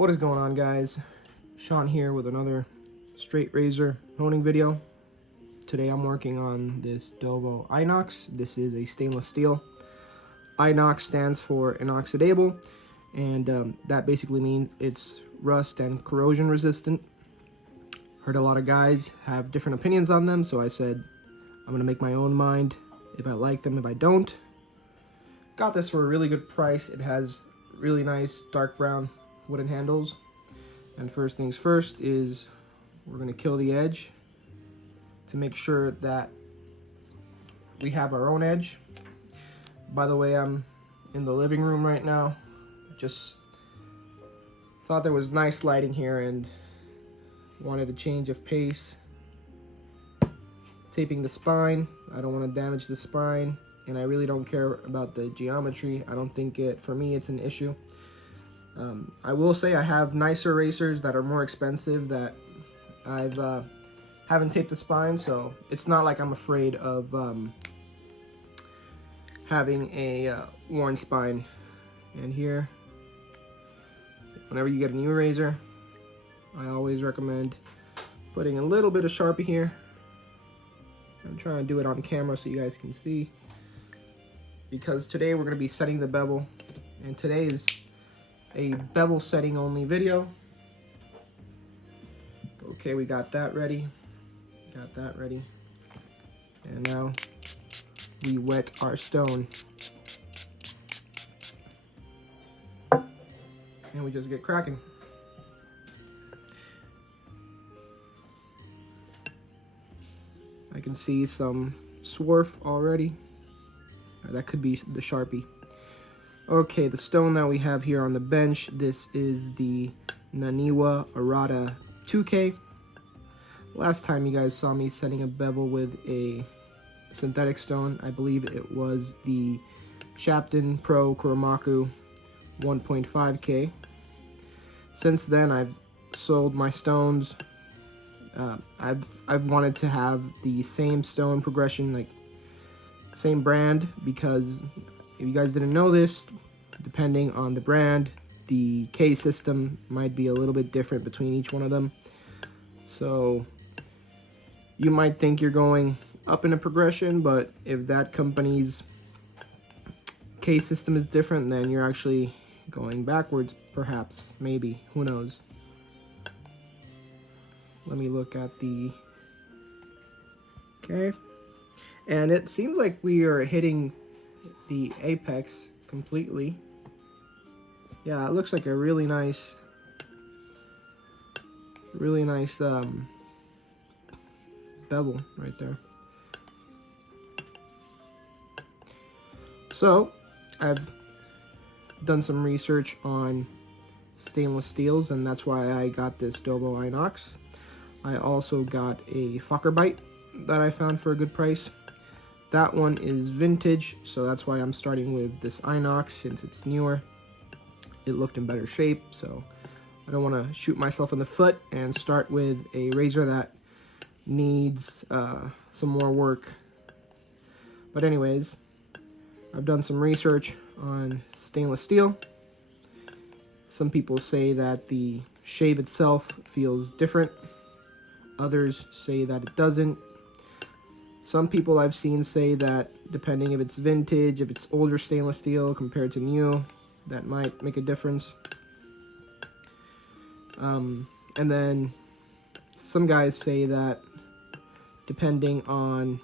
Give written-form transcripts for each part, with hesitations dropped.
What is going on, guys? Sean here with another straight razor honing video. Today I'm working on this Dovo Inox. This is a stainless steel. Inox stands for inoxidable, and that basically means it's rust and corrosion resistant. Heard a lot of guys have different opinions on them, so I said I'm gonna make my own mind if I like them, if I don't. Got this for a really good price. It has really nice dark brown wooden handles, and first things first is we're going to kill the edge to make sure that we have our own edge. By the way, I'm in the living room right now. Just thought there was nice lighting here and wanted a change of pace. Taping the spine, I don't want to damage the spine, and I really don't care about the geometry. I don't think for me it's an issue. I will say I have nicer racers that are more expensive that haven't taped the spine, so it's not like I'm afraid of having a worn spine. And here, whenever you get a new razor, I always recommend putting a little bit of Sharpie here. I'm trying to do it on camera so you guys can see, because today we're going to be setting the bevel, and today is a bevel setting only video. Okay, we got that ready. And now we wet our stone. And we just get cracking. I can see some swarf already. That could be the Sharpie. Okay, the stone that we have here on the bench, this is the Naniwa 2K. Last time you guys saw me setting a bevel with a synthetic stone, I believe it was the Shapton Pro Kuromaku 1.5K. Since then, I've sold my stones. I've wanted to have the same stone progression, like same brand, because if you guys didn't know this, depending on the brand, the K system might be a little bit different between each one of them. So you might think you're going up in a progression, but if that company's K system is different, then you're actually going backwards, perhaps, maybe, who knows. Let me look at the... Okay. And it seems like we are hitting the apex completely. Yeah, it looks like a really nice bevel right there. So I've done some research on stainless steels, and that's why I got this Dovo Inox. I also got a Facharbeit that I found for a good price. That one is vintage, so that's why I'm starting with this Inox since it's newer. It looked in better shape, so I don't want to shoot myself in the foot and start with a razor that needs some more work. But anyways, I've done some research on stainless steel. Some people say that the shave itself feels different. Others say that it doesn't. Some people I've seen say that depending if it's vintage, if it's older stainless steel compared to new, that might make a difference. And then some guys say that depending on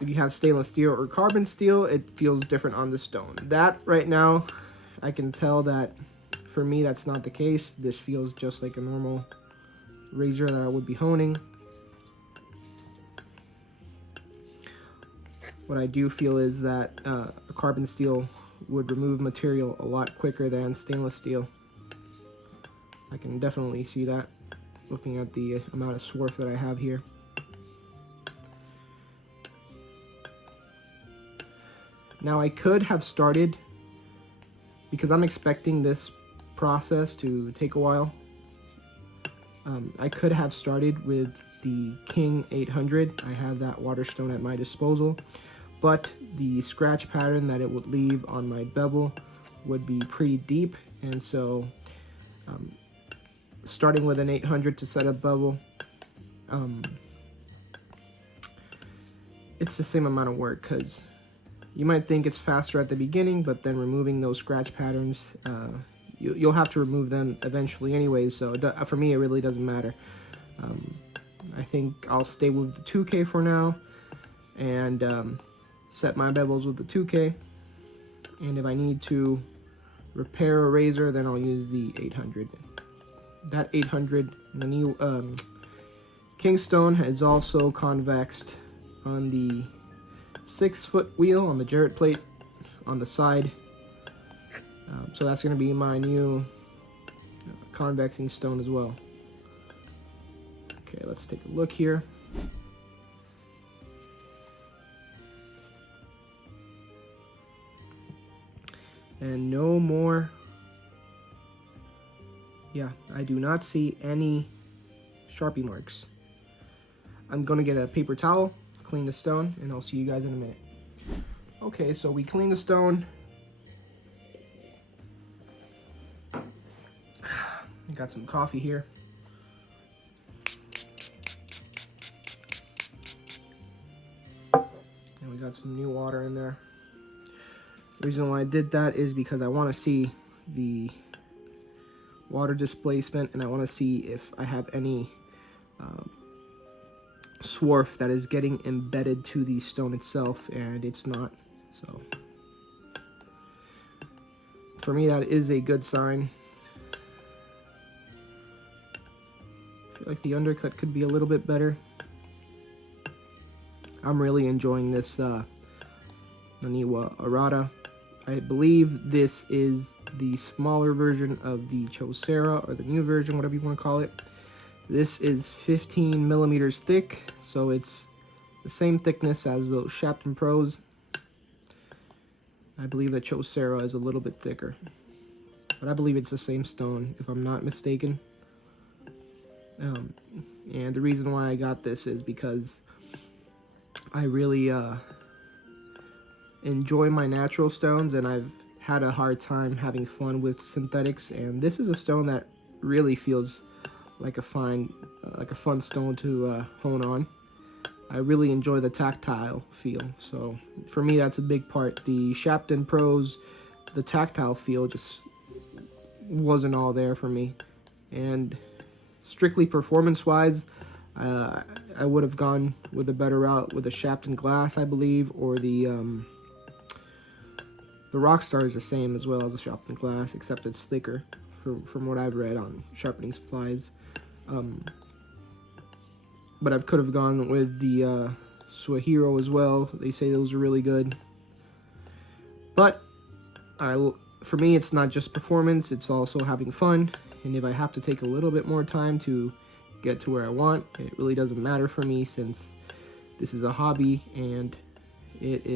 if you have stainless steel or carbon steel, it feels different on the stone. That right now, I can tell that for me that's not the case. This feels just like a normal razor that I would be honing. What I do feel is that a carbon steel would remove material a lot quicker than stainless steel. I can definitely see that looking at the amount of swarf that I have here. Now I could have started, because I'm expecting this process to take a while, I could have started with the King 800. I have that waterstone at my disposal, but the scratch pattern that it would leave on my bevel would be pretty deep, and so starting with an 800 to set up bevel, it's the same amount of work, because you might think it's faster at the beginning, but then removing those scratch patterns, you'll have to remove them eventually anyways, so for me it really doesn't matter. I think I'll stay with the 2K for now, and set my bevels with the 2K, and if I need to repair a razor, then I'll use the 800. That 800 Naniwa Kingstone is also convexed on the 6-foot wheel on the Jarrett plate on the side. So that's going to be my new convexing stone as well. Okay, let's take a look here. And no more. Yeah, I do not see any Sharpie marks. I'm gonna get a paper towel, clean the stone, and I'll see you guys in a minute. Okay, so we cleaned the stone. Got some coffee here. And we got some new water in there. The reason why I did that is because I want to see the water displacement, and I want to see if I have any swarf that is getting embedded to the stone itself, and it's not. So for me, that is a good sign. I feel like the undercut could be a little bit better. I'm really enjoying this Naniwa Arata. I believe this is the smaller version of the Chosera, or the new version, whatever you want to call it. This is 15 millimeters thick, so it's the same thickness as those Shapton Pros. I believe the Chosera is a little bit thicker, but I believe it's the same stone, if I'm not mistaken. And the reason why I got this is because I really enjoy my natural stones, and I've had a hard time having fun with synthetics, and this is a stone that really feels like a fun stone to hone on. I really enjoy the tactile feel, so for me that's a big part. The Shapton Pros, the tactile feel just wasn't all there for me, and strictly performance-wise, I would have gone with a better route with a Shapton Glass, I believe, or the Rockstar is the same as well as the Shapton Glass, except it's thicker, from what I've read on sharpening supplies. But I could have gone with the Suahiro as well. They say those are really good. But for me, it's not just performance, it's also having fun. And if I have to take a little bit more time to get to where I want, it really doesn't matter for me, since this is a hobby and it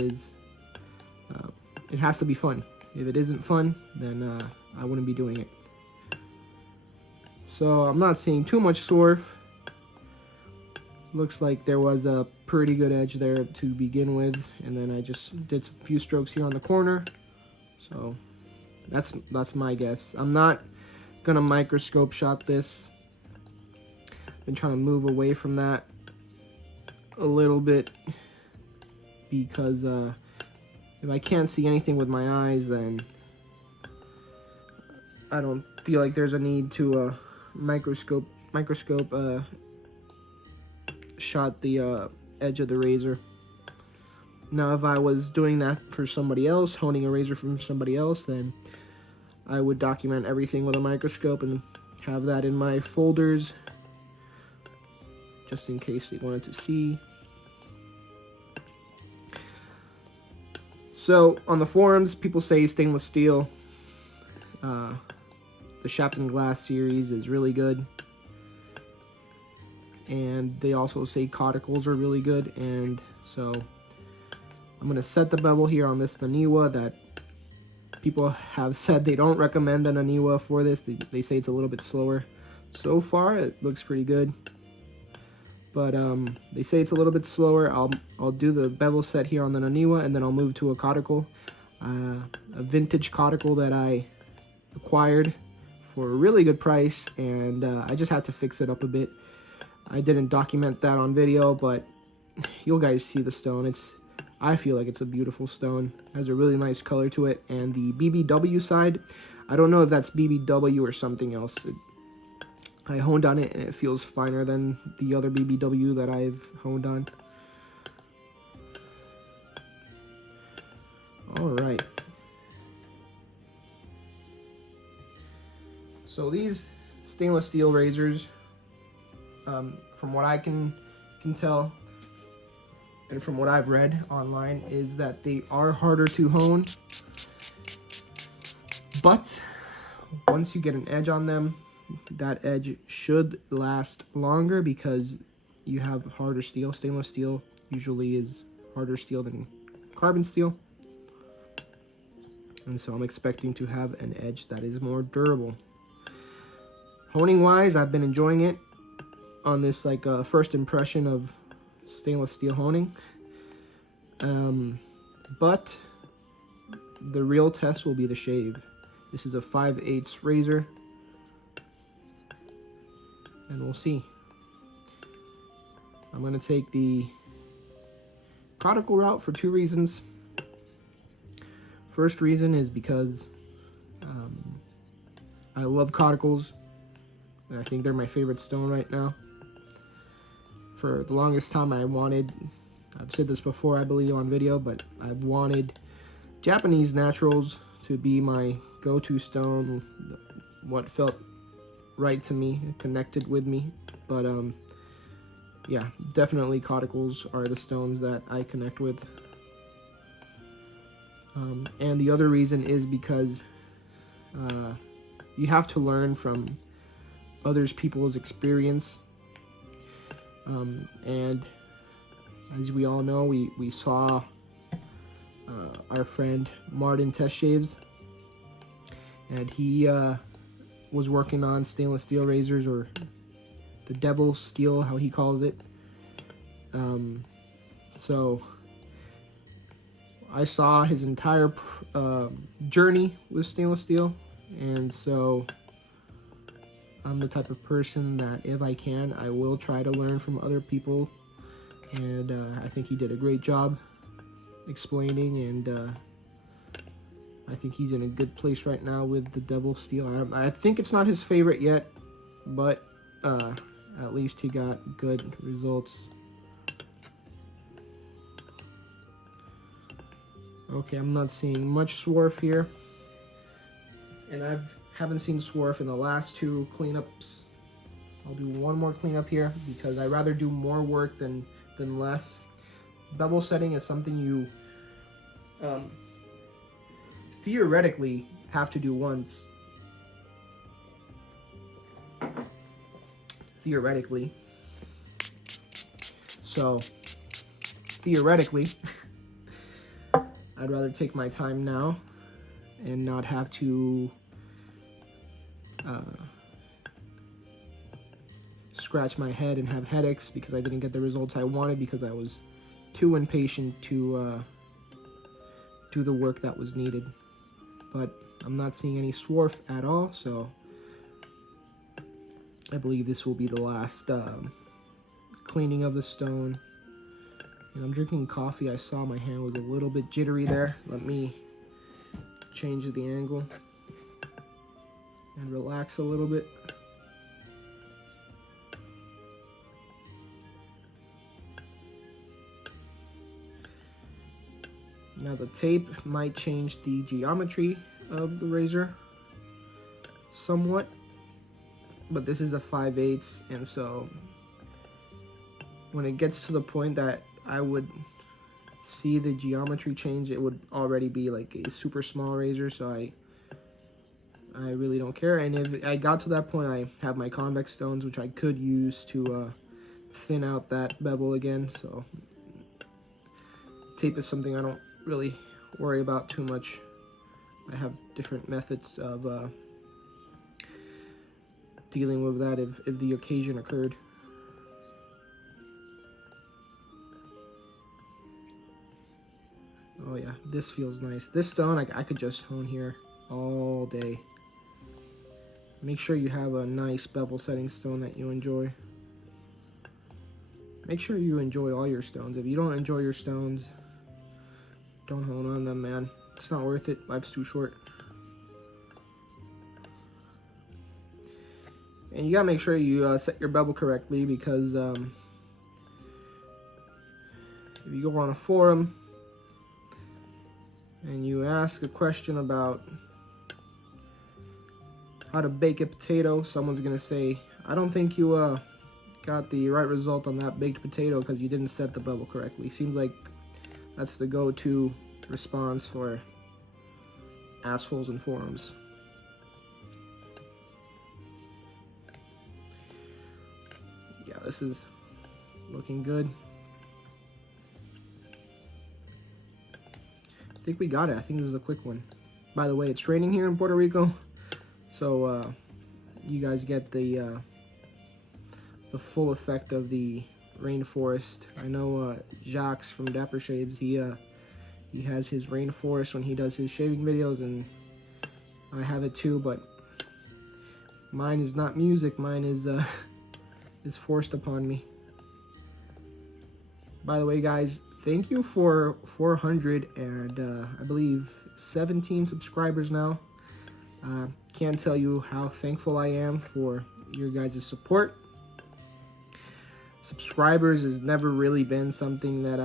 has to be fun. If it isn't fun, then I wouldn't be doing it. So I'm not seeing too much swarf. Looks like there was a pretty good edge there to begin with, and then I just did a few strokes here on the corner. So that's my guess. I'm not gonna microscope shot this. Been trying to move away from that a little bit, because if I can't see anything with my eyes, then I don't feel like there's a need to microscope shot the edge of the razor. Now, if I was doing that for somebody else, honing a razor from somebody else, then I would document everything with a microscope and have that in my folders, just in case they wanted to see. So, on the forums, people say stainless steel. The Shapton Glass series is really good. And they also say Coticules are really good. And so, I'm going to set the bevel here on this Naniwa that people have said they don't recommend the Naniwa for this. They say it's a little bit slower. So far, it looks pretty good. But they say it's a little bit slower. I'll do the bevel set here on the Naniwa, and then I'll move to a Coticule. a vintage Coticule that I acquired for a really good price, and I just had to fix it up a bit. I didn't document that on video, but you'll guys see the stone. I feel like it's a beautiful stone. It has a really nice color to it. And the BBW side, I don't know if that's BBW or something else. I honed on it and it feels finer than the other BBW that I've honed on. All right. So these stainless steel razors, from what I can tell, and from what I've read online, is that they are harder to hone. But once you get an edge on them, that edge should last longer because you have harder steel. Stainless steel usually is harder steel than carbon steel. And so I'm expecting to have an edge that is more durable. Honing wise, I've been enjoying it on this like first impression of stainless steel honing. But the real test will be the shave. This is a 5/8 razor, and we'll see. I'm going to take the Coticule route for 2 reasons. First reason is because I love Coticules. I think they're my favorite stone right now. For the longest time I've said this before I believe on video, but I've wanted Japanese naturals to be my go-to stone, what felt right to me, connected with me. But yeah, definitely Coticules are the stones that I connect with. And the other reason is because you have to learn from others people's experience. And as we all know, we saw our friend Martin test shaves, and he was working on stainless steel razors, or the Devil steel, how he calls it. So I saw his entire journey with stainless steel, and so I'm the type of person that if I can, I will try to learn from other people, and I think he did a great job explaining, and I think he's in a good place right now with the Devil steel. I think it's not his favorite yet, but at least he got good results. Okay, I'm not seeing much swarf here, and haven't seen swarf in the last 2 cleanups. I'll do one more cleanup here because I'd rather do more work than less. Bevel setting is something you theoretically have to do once. Theoretically. So, theoretically, I'd rather take my time now and not have to scratch my head and have headaches because I didn't get the results I wanted because I was too impatient to do the work that was needed. But I'm not seeing any swarf at all, so I believe this will be the last cleaning of the stone. And I'm drinking coffee. I saw my hand was a little bit jittery there. Let me change the angle and relax a little bit. Now the tape might change the geometry of the razor somewhat, but this is a 5/8, and so when it gets to the point that I would see the geometry change, it would already be like a super small razor, so I really don't care. And if I got to that point, I have my convex stones, which I could use to thin out that bevel again. So tape is something I don't really worry about too much. I have different methods of dealing with that if the occasion occurred. Oh yeah, this feels nice. This stone, I could just hone here all day. Make sure you have a nice bevel setting stone that you enjoy. Make sure you enjoy all your stones. If you don't enjoy your stones, don't hone on them, man. It's not worth it. Life's too short. And you gotta make sure you set your bevel correctly, because if you go on a forum and you ask a question about how to bake a potato, someone's gonna say, I don't think you got the right result on that baked potato because you didn't set the bevel correctly. Seems like that's the go-to response for assholes in forums. Yeah, this is looking good. I think we got it. I think this is a quick one. By the way, it's raining here in Puerto Rico, so you guys get the full effect of the rainforest. I know Jacques from Dapper Shaves, he has his rainforest when he does his shaving videos, and I have it too, but mine is not music. Mine is forced upon me. By the way, guys, thank you for 400 and I believe 17 subscribers now. Can't tell you how thankful I am for your guys' support. Subscribers has never really been something that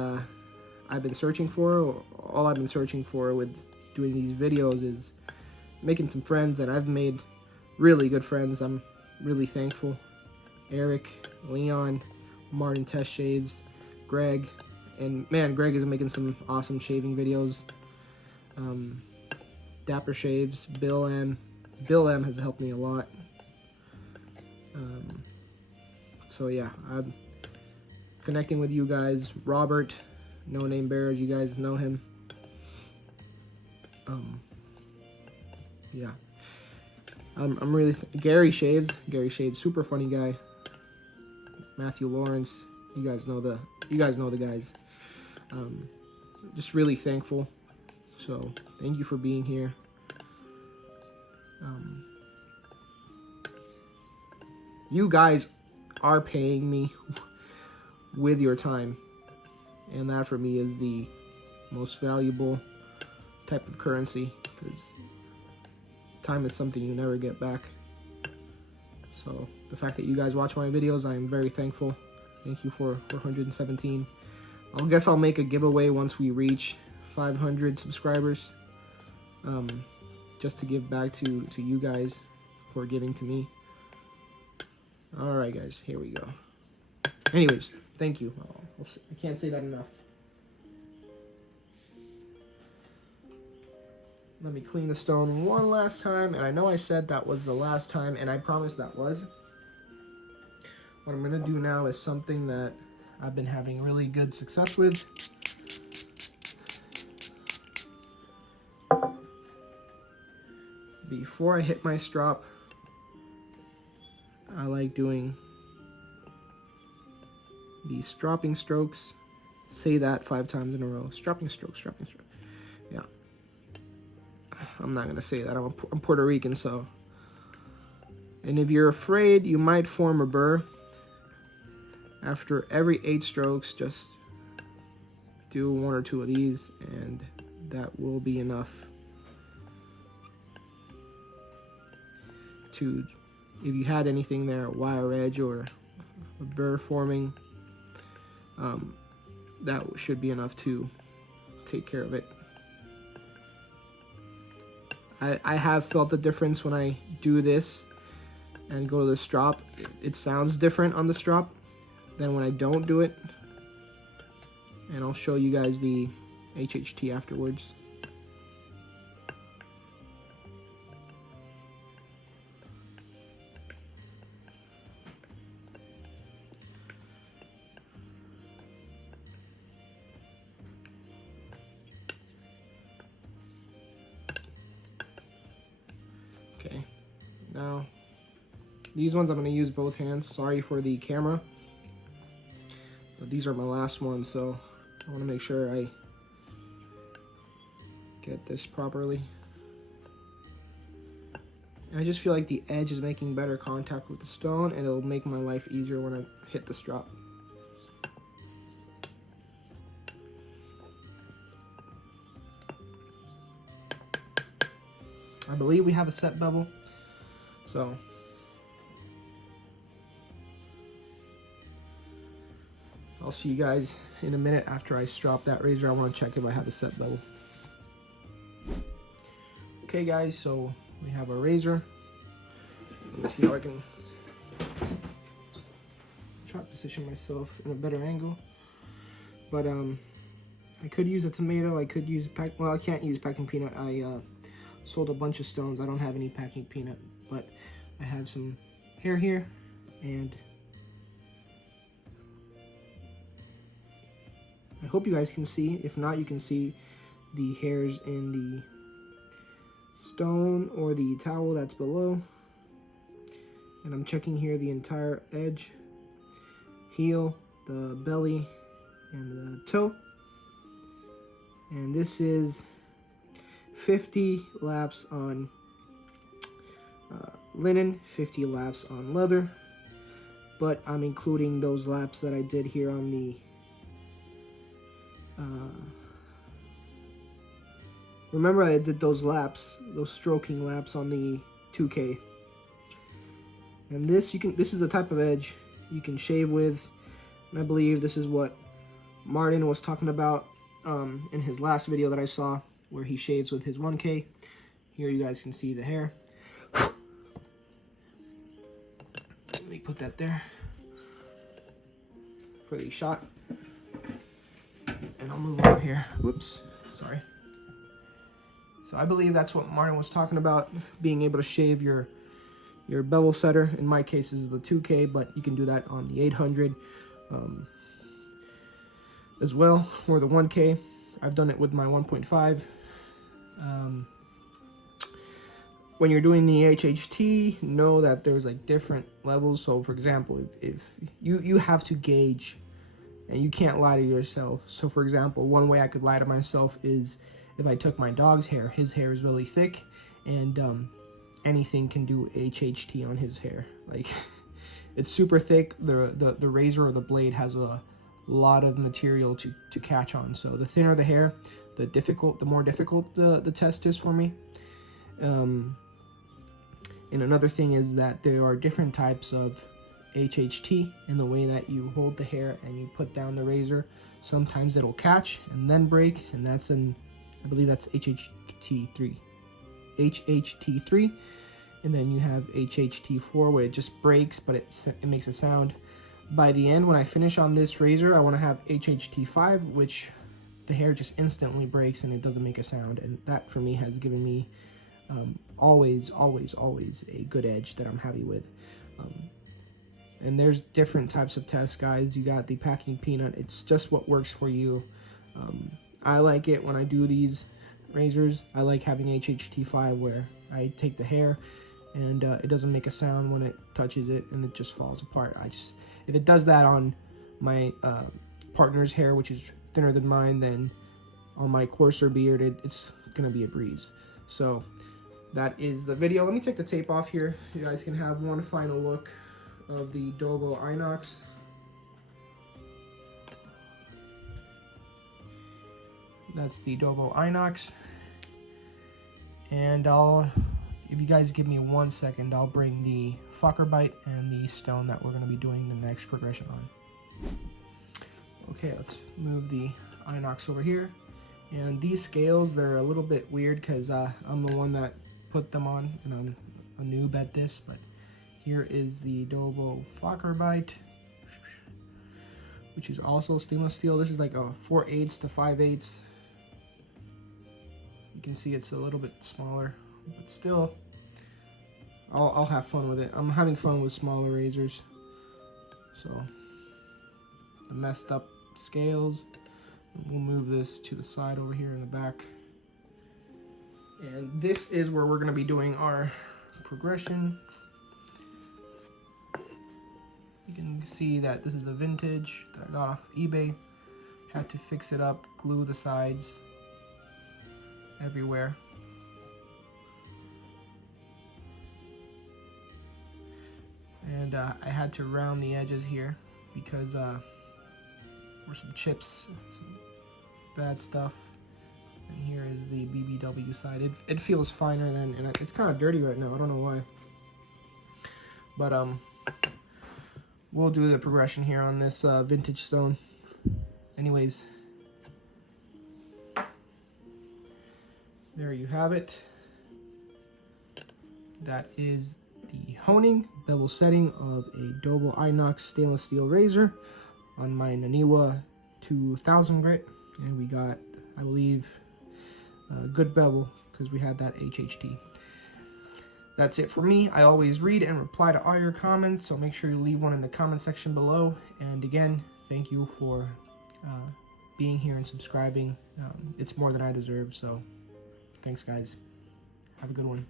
I've been searching for. All I've been searching for with doing these videos is making some friends, and I've made really good friends. I'm really thankful. Eric, Leon, Martin Test Shades, Greg, and man, Greg is making some awesome shaving videos. Dapper Shaves, Bill M has helped me a lot. So yeah, I'm connecting with you guys. Robert, No Name Bears, you guys know him. Yeah, I'm really Gary Shaves, super funny guy. Matthew Lawrence, you guys know the guys. Just really thankful. So thank you for being here. You guys are paying me with your time, and that for me is the most valuable type of currency, because time is something you never get back. So the fact that you guys watch my videos, I am very thankful. Thank you for 417. I guess I'll make a giveaway once we reach 500 subscribers, just to give back to you guys for giving to me. Alright guys, here we go. Anyways, thank you. I can't say that enough. Let me clean the stone one last time, and I know I said that was the last time, and I promise that was. What I'm going to do now is something that I've been having really good success with. Before I hit my strop, I like doing the stropping strokes. Say that 5 times in a row. Stropping strokes, stropping strokes. Yeah. I'm not gonna say that. I'm Puerto Rican, so. And if you're afraid you might form a burr, after every 8 strokes, just do 1 or 2 of these, and that will be enough to, if you had anything there, a wire edge or a burr forming, that should be enough to take care of it. I have felt the difference when I do this and go to the strop. It sounds different on the strop than when I don't do it. And I'll show you guys the HHT afterwards. Okay, now these ones I'm going to use both hands. Sorry for the camera, but these are my last ones, so I want to make sure I this properly. And I just feel like the edge is making better contact with the stone, and it'll make my life easier when I hit the strop. I believe we have a set bevel, so I'll see you guys in a minute after I strop that razor. I want to check if I have a set bevel. Okay guys, so we have our razor. Let me see how I can try to position myself in a better angle. But I could use a tomato, I could use well, I can't use packing peanut. I sold a bunch of stones. I don't have any packing peanut, but I have some hair here, and I hope you guys can see. If not, you can see the hairs in the stone or the towel that's below. And I'm checking here the entire edge, heel, the belly, and the toe. And this is 50 laps on linen, 50 laps on leather, but I'm including those laps that I did here on the remember I did those laps, those stroking laps on the 2K. And this is the type of edge you can shave with, and I believe this is what Martin was talking about in his last video that I saw, where he shaves with his 1K. Here you guys can see the hair. Let me put that there for the shot. And I'll move over here. Whoops, sorry. So I believe that's what Martin was talking about, being able to shave your bevel setter. In my case, is the 2K, but you can do that on the 800 as well, or the 1K. I've done it with my 1.5. When you're doing the HHT, know that there's like different levels. So for example, if you have to gauge, and you can't lie to yourself. So for example, one way I could lie to myself is if I took my dog's hair. His hair is really thick, and anything can do HHT on his hair. Like, it's super thick. The razor or the blade has a lot of material to catch on. So the thinner the hair, the more difficult the test is for me. And another thing is that there are different types of HHT in the way that you hold the hair and you put down the razor. Sometimes it'll catch and then break, and that's I believe that's HHT3. HHT3, and then you have HHT4 where it just breaks, but it makes a sound. By the end, when I finish on this razor, I want to have HHT5, which the hair just instantly breaks and it doesn't make a sound. And that for me has given me always a good edge that I'm happy with. And there's different types of tests, guys. You got the packing peanut. It's just what works for you. I like it when I do these razors. I like having HHT5 where I take the hair and it doesn't make a sound when it touches it, and it just falls apart. If it does that on my partner's hair, which is thinner than mine, then on my coarser beard, it's gonna be a breeze. So that is the video. Let me take the tape off here. You guys can have one final look of the Dovo Inox. That's the Dovo Inox. And if you guys give me 1 second, I'll bring the Facharbeit and the stone that we're going to be doing the next progression on. Okay, let's move the Inox over here. And these scales, they're a little bit weird because I'm the one that put them on, and I'm a noob at this, but here is the Dovo Facharbeit, which is also stainless steel. This is like a 4/8 to 5/8. You can see it's a little bit smaller, but still, I'll have fun with it. I'm having fun with smaller razors. So, the messed up scales. We'll move this to the side over here in the back. And this is where we're going to be doing our progression. You can see that this is a vintage that I got off eBay. Had to fix it up, glue the sides. everywhere. And I had to round the edges here because were some chips, some bad stuff. And here is the BBW side. It feels finer than, and it's kind of dirty right now. I don't know why. But we'll do the progression here on this vintage stone. Anyways, there you have it. That is the honing bevel setting of a Dovo Inox stainless steel razor on my Naniwa 2000 grit, and we got, I believe, a good bevel because we had that HHT. That's it for me. I always read and reply to all your comments, so make sure you leave one in the comment section below. And again, thank you for being here and subscribing. It's more than I deserve, so thanks guys. Have a good one.